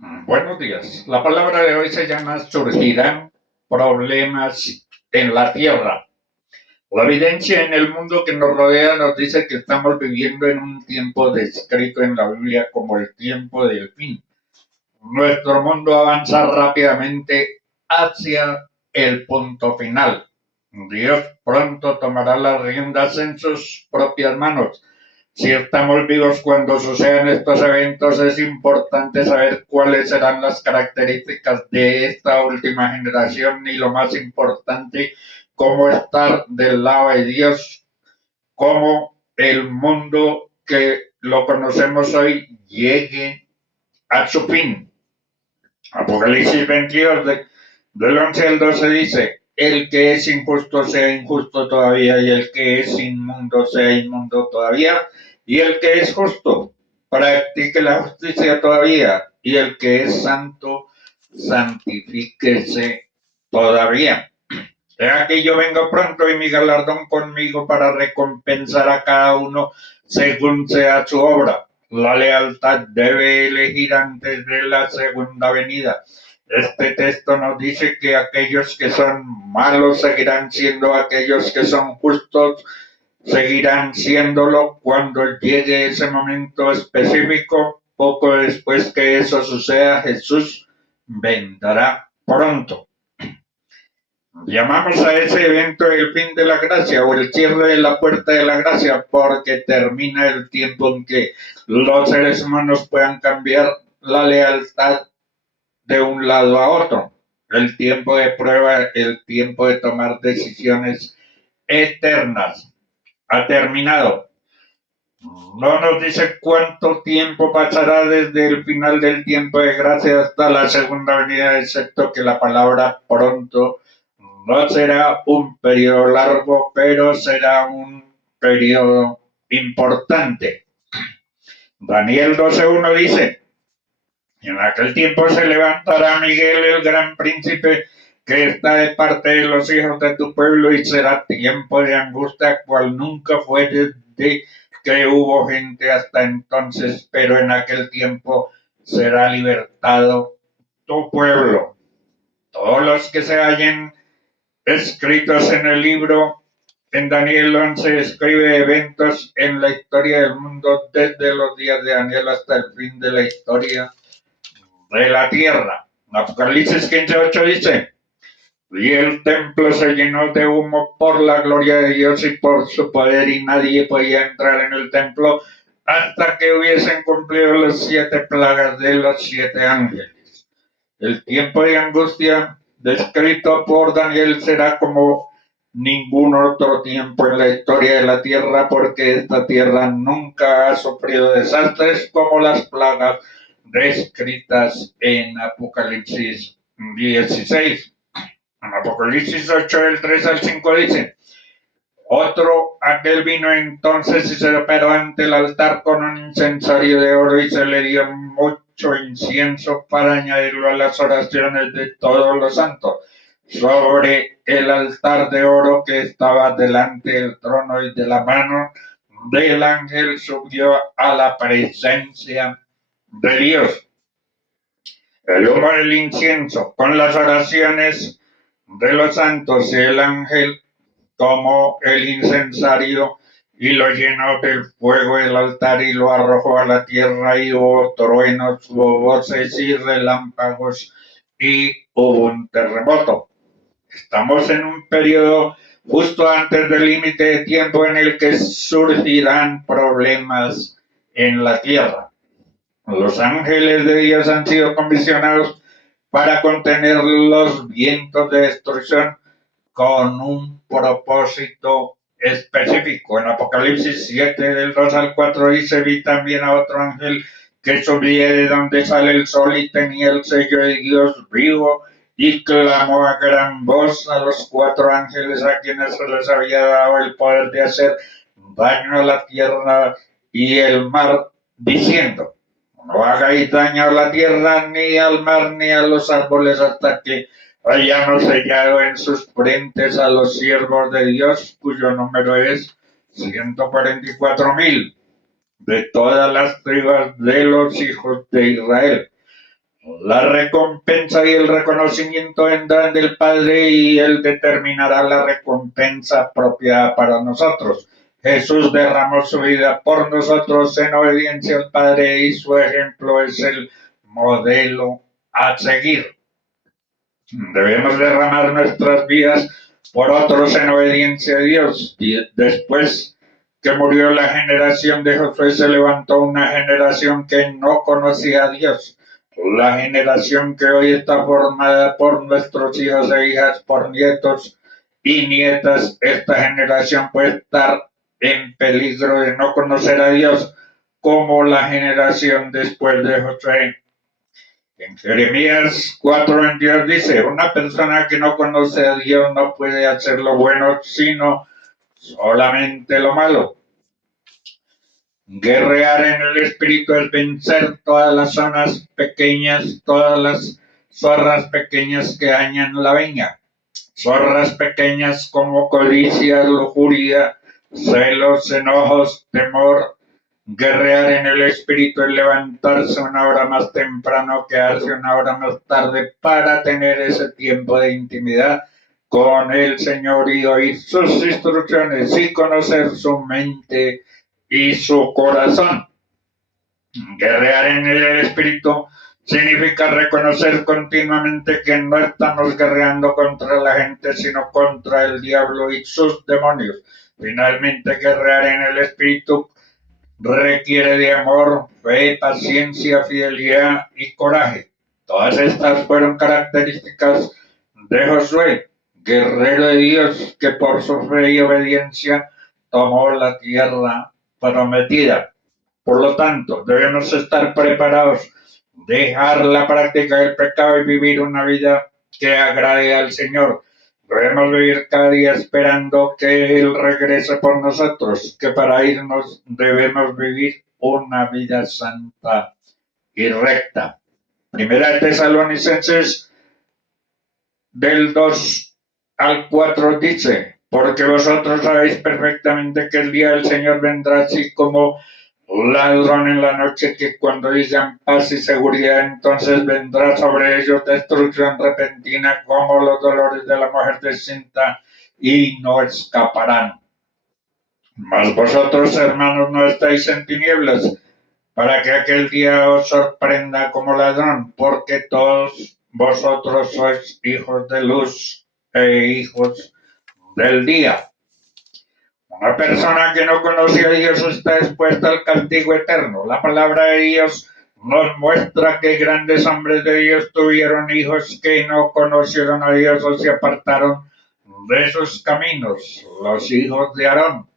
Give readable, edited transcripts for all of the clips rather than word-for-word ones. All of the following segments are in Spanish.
Buenos días. La palabra de hoy se llama surgirán problemas en la tierra. La evidencia en el mundo que nos rodea nos dice que estamos viviendo en un tiempo descrito en la Biblia como el tiempo del fin. Nuestro mundo avanza rápidamente hacia el punto final. Dios pronto tomará las riendas en sus propias manos. Si estamos vivos cuando sucedan estos eventos, es importante saber cuáles serán las características de esta última generación y lo más importante, cómo estar del lado de Dios, cómo el mundo que lo conocemos hoy llegue a su fin. Apocalipsis 22, del 11 al 12 dice, el que es injusto sea injusto todavía, y el que es inmundo sea inmundo todavía, y el que es justo practique la justicia todavía, y el que es santo santifíquese todavía. He aquí yo vengo pronto y mi galardón conmigo para recompensar a cada uno según sea su obra. La lealtad debe elegir antes de la segunda venida. Este texto nos dice que aquellos que son malos seguirán siendo, aquellos que son justos seguirán siéndolo cuando llegue ese momento específico. Poco después que eso suceda, Jesús vendrá pronto. Llamamos a ese evento el fin de la gracia o el cierre de la puerta de la gracia porque termina el tiempo en que los seres humanos puedan cambiar la lealtad de un lado a otro. El tiempo de prueba, el tiempo de tomar decisiones eternas ha terminado. No nos dice cuánto tiempo pasará desde el final del tiempo de gracia hasta la segunda venida, excepto que la palabra pronto no será un periodo largo, pero será un periodo importante. Daniel 12:1 dice, en aquel tiempo se levantará Miguel, el gran príncipe, que está de parte de los hijos de tu pueblo, y será tiempo de angustia, cual nunca fue desde que hubo gente hasta entonces, pero en aquel tiempo será libertado tu pueblo. Todos los que se hallen escritos en el libro, en Daniel 11 escribe eventos en la historia del mundo desde los días de Daniel hasta el fin de la historia de la tierra. Apocalipsis 15:8 dice, y el templo se llenó de humo por la gloria de Dios y por su poder, y nadie podía entrar en el templo hasta que hubiesen cumplido las 7 plagas de los 7 ángeles. El tiempo de angustia descrito por Daniel será como ningún otro tiempo en la historia de la tierra, porque esta tierra nunca ha sufrido desastres como las plagas descritas en Apocalipsis 16. En Apocalipsis 8, del 3 al 5 dice, otro aquel vino entonces y se operó ante el altar con un incensario de oro y se le dio mucho incienso para añadirlo a las oraciones de todos los santos. Sobre el altar de oro que estaba delante del trono y de la mano del ángel subió a la presencia de Dios el humo del incienso con las oraciones de los santos y el ángel tomó el incensario y lo llenó del fuego del altar y lo arrojó a la tierra, y hubo truenos, hubo voces y relámpagos y hubo un terremoto. Estamos en un periodo justo antes del límite de tiempo en el que surgirán problemas en la tierra. Los ángeles de Dios han sido comisionados para contener los vientos de destrucción con un propósito específico. En Apocalipsis 7, del 2 al 4 dice, vi también a otro ángel que subía de donde sale el sol y tenía el sello de Dios vivo y clamó a gran voz a los 4 ángeles a quienes se les había dado el poder de hacer daño a la tierra y el mar, diciendo, no hagáis daño a la tierra, ni al mar, ni a los árboles, hasta que hayamos sellado en sus frentes a los siervos de Dios, cuyo número es 144,000, de todas las tribus de los hijos de Israel. La recompensa y el reconocimiento vendrán del Padre y Él determinará la recompensa propia para nosotros. Jesús derramó su vida por nosotros en obediencia al Padre y su ejemplo es el modelo a seguir. Debemos derramar nuestras vidas por otros en obediencia a Dios. Y después que murió la generación de Josué, se levantó una generación que no conocía a Dios. La generación que hoy está formada por nuestros hijos e hijas, por nietos y nietas, esta generación puede estar en peligro de no conocer a Dios como la generación después de Josué. En Jeremías 4:22 dice, una persona que no conoce a Dios no puede hacer lo bueno, sino solamente lo malo. Guerrear en el espíritu es vencer todas las zonas pequeñas, todas las zorras pequeñas que dañan la viña. Zorras pequeñas como codicia, lujuria, celos, enojos, temor. Guerrear en el espíritu es levantarse una hora más temprano, quedarse una hora más tarde para tener ese tiempo de intimidad con el Señor y oír sus instrucciones y conocer su mente y su corazón. Guerrear en el espíritu significa reconocer continuamente que no estamos guerreando contra la gente, sino contra el diablo y sus demonios. Finalmente, guerrear en el espíritu requiere de amor, fe, paciencia, fidelidad y coraje. Todas estas fueron características de Josué, guerrero de Dios que por su fe y obediencia tomó la tierra prometida. Por lo tanto, debemos estar preparados, dejar la práctica del pecado y vivir una vida que agrade al Señor. Debemos vivir cada día esperando que Él regrese por nosotros, que para irnos debemos vivir una vida santa y recta. Primera de Tesalonicenses del 2 al 4 dice, porque vosotros sabéis perfectamente que el día del Señor vendrá así como ladrón en la noche, que cuando digan paz y seguridad, entonces vendrá sobre ellos destrucción repentina como los dolores de la mujer descinta y no escaparán. Mas vosotros, hermanos, no estáis en tinieblas para que aquel día os sorprenda como ladrón, porque todos vosotros sois hijos de luz e hijos del día. Una persona que no conoce a Dios está expuesta al castigo eterno. La palabra de Dios nos muestra que grandes hombres de Dios tuvieron hijos que no conocieron a Dios o se apartaron de sus caminos. Los hijos de Aarón,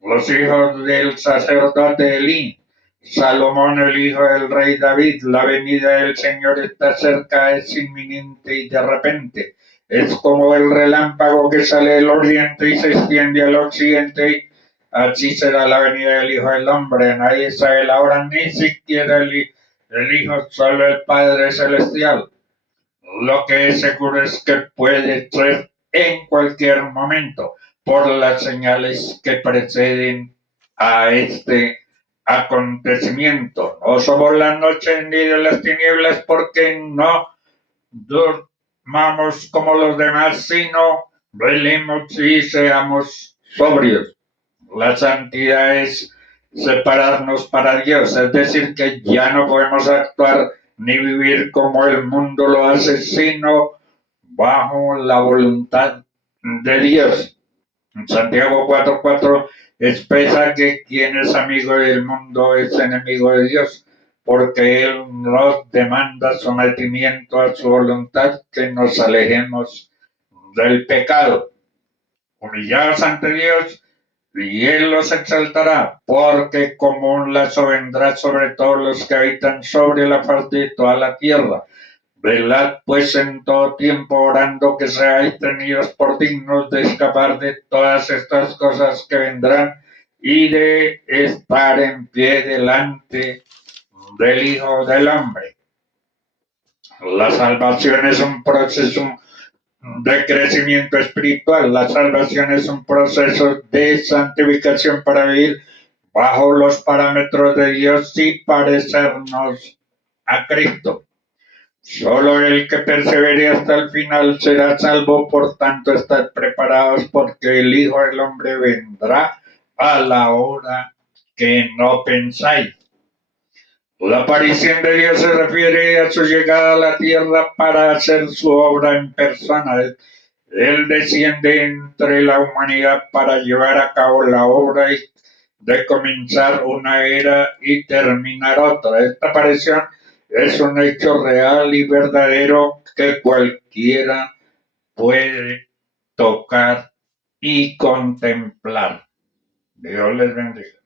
los hijos del sacerdote Elí, Salomón, el hijo del rey David. La venida del Señor está cerca, es inminente y de repente. Es como el relámpago que sale del oriente y se extiende al occidente. Así será la venida del Hijo del Hombre. Nadie sabe la hora, ni siquiera el Hijo, solo el Padre Celestial. Lo que es seguro es que puede ser en cualquier momento por las señales que preceden a este acontecimiento. No somos la noche ni de las tinieblas, porque no durmamos como los demás, sino velemos y seamos sobrios. La santidad es separarnos para Dios, es decir, que ya no podemos actuar ni vivir como el mundo lo hace, sino bajo la voluntad de Dios. Santiago 4:4 expresa que quien es amigo del mundo es enemigo de Dios, porque Él nos demanda sometimiento a su voluntad, que nos alejemos del pecado. Humillaos ante Dios y Él los exaltará, porque como un lazo vendrá sobre todos los que habitan sobre la faz de toda la tierra. Velad pues en todo tiempo, orando que seáis tenidos por dignos de escapar de todas estas cosas que vendrán y de estar en pie delante del Hijo del Hombre. La salvación es un proceso de crecimiento espiritual. La salvación es un proceso de santificación para vivir bajo los parámetros de Dios y parecernos a Cristo. Solo el que persevere hasta el final será salvo, por tanto, estad preparados, porque el Hijo del Hombre vendrá a la hora que no pensáis. La aparición de Dios se refiere a su llegada a la tierra para hacer su obra en persona. Él desciende entre la humanidad para llevar a cabo la obra de comenzar una era y terminar otra. Esta aparición es un hecho real y verdadero que cualquiera puede tocar y contemplar. Dios les bendiga.